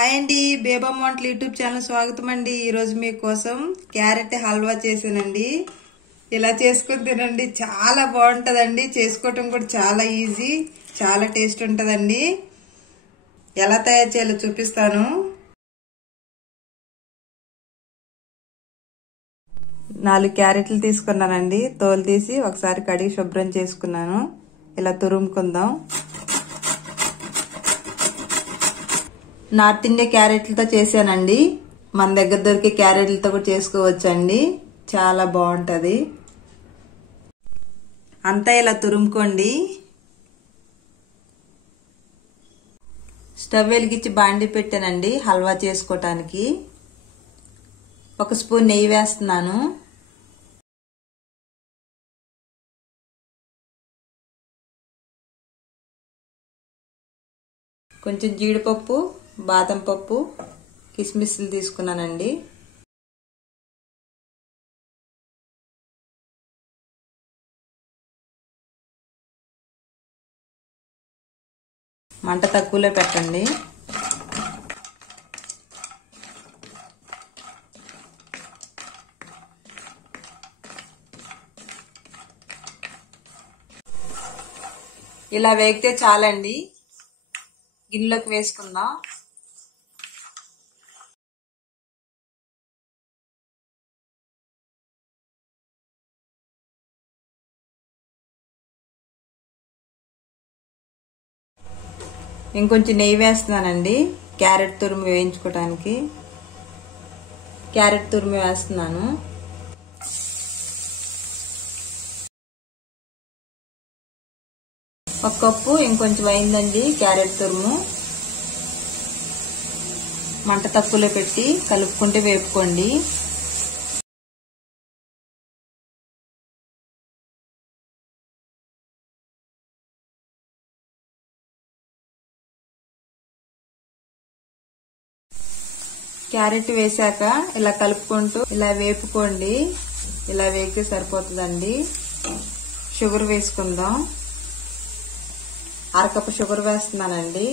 Hi అండి, బేబమ్మ వంటలు YouTube channel స్వాగతం అండి. ఈరోజు మీకోసం క్యారెట్ హల్వా చేసానండి. ఇలా చేసుకుని తినండి, చాలా బాగుంటుందండి. చేసుకోవటం కూడా చాలా ఈజీ, చాలా టేస్ట్ ఉంటుందండి. ఎలా తయారు చేయాలో చూపిస్తాను. 4 క్యారెట్లు తీసుకున్నానండి. తోలు తీసి ఒకసారి కడిగి శుభ్రం చేసుకున్నాను. ఇలా తురుముకుందాం. నార్త్ ఇండియా క్యారెట్లతో చేశానండి. మన దగ్గర దొరికే క్యారెట్లతో కూడా చేసుకోవచ్చండి, చాలా బాగుంటది. అంతా ఇలా తురుముకోండి. స్టవ్ వెలిగించి బాండి పెట్టానండి హల్వా చేసుకోవటానికి. 1 స్పూన్ నెయ్యి వేస్తున్నాను. కొంచెం జీడిపప్పు, బాదం పప్పు, కిస్మిస్లు తీసుకున్నానండి. మంట తక్కువలో పెట్టండి. ఇలా వేగితే చాలండి. గిన్నెలోకి వేసుకుందాం. ఇంకొంచెం నెయ్యి వేస్తున్నానండి క్యారెట్ తురుము వేయించుకోవడానికి. క్యారెట్ తురుము వేస్తున్నాను. ఒక కప్పు ఇంకొంచెం అయిందండి క్యారెట్ తురుము. మంట తక్కువలో పెట్టి కలుపుకుంటే వేపుకోండి. క్యారెట్ వేసాక ఇలా కలుపుకుంటూ ఇలా వేపుకోండి. ఇలా వేగితే సరిపోతుందండి. షుగర్ వేసుకుందాం. 1/2 కప్పు షుగర్ వేస్తున్నానండి.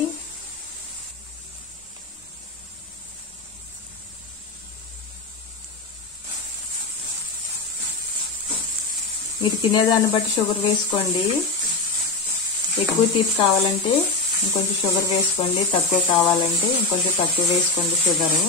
మీరు తినేదాన్ని బట్టి షుగర్ వేసుకోండి. ఎక్కువ తీపి కావాలంటే ఇంకొంచెం షుగర్ వేసుకోండి, తక్కువ కావాలంటే ఇంకొంచెం తక్కువ వేసుకోండి షుగరు.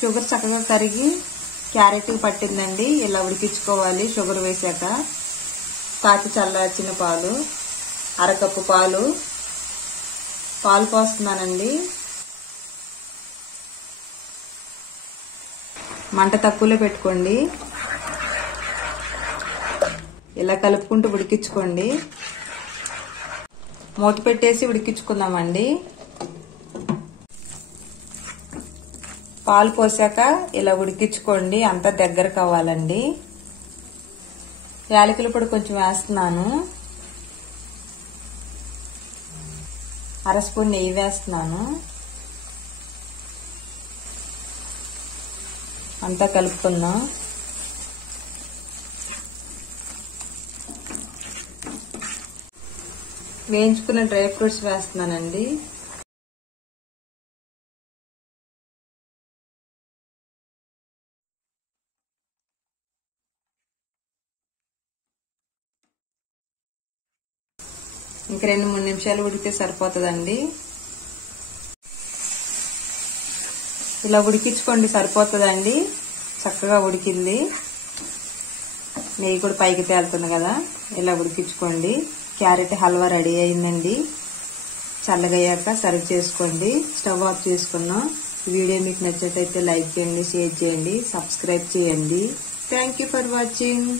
షుగర్ చక్కగా కరిగి క్యారెట్ పట్టిందండి. ఇలా ఉడికించుకోవాలి. షుగర్ వేసాక కాచి చల్లార్చిన పాలు, 1/2 కప్పు పాలు పోస్తున్నానండి. మంట తక్కువలో పెట్టుకోండి. ఇలా కలుపుకుంటూ ఉడికించుకోండి. మూత పెట్టేసి ఉడికించుకుందామండి. పాలు పోసాక ఇలా ఉడికించుకోండి. అంతా దగ్గర కావాలండి. యాలకుల పొడి కొంచెం వేస్తున్నాను. 1/2 స్పూన్ నెయ్యి వేస్తున్నాను. అంతా కలుపుకుందాం. వేయించుకున్న డ్రై ఫ్రూట్స్ వేస్తున్నానండి. ఇంక 2-3 నిమిషాలు ఉడికితే సరిపోతుందండి. ఇలా ఉడికించుకోండి, సరిపోతుందండి. చక్కగా ఉడికింది. నెయ్యి కూడా పైకి తేలుతుంది కదా. ఇలా ఉడికించుకోండి. క్యారెట్ హల్వా రెడీ అయిందండి. చల్లగయ్యాక సర్వ్ చేసుకోండి. స్టవ్ ఆఫ్ చేసుకున్నాం. వీడియో మీకు నచ్చినట్లయితే లైక్ చేయండి, షేర్ చేయండి, సబ్స్క్రైబ్ చేయండి. Thank you for watching.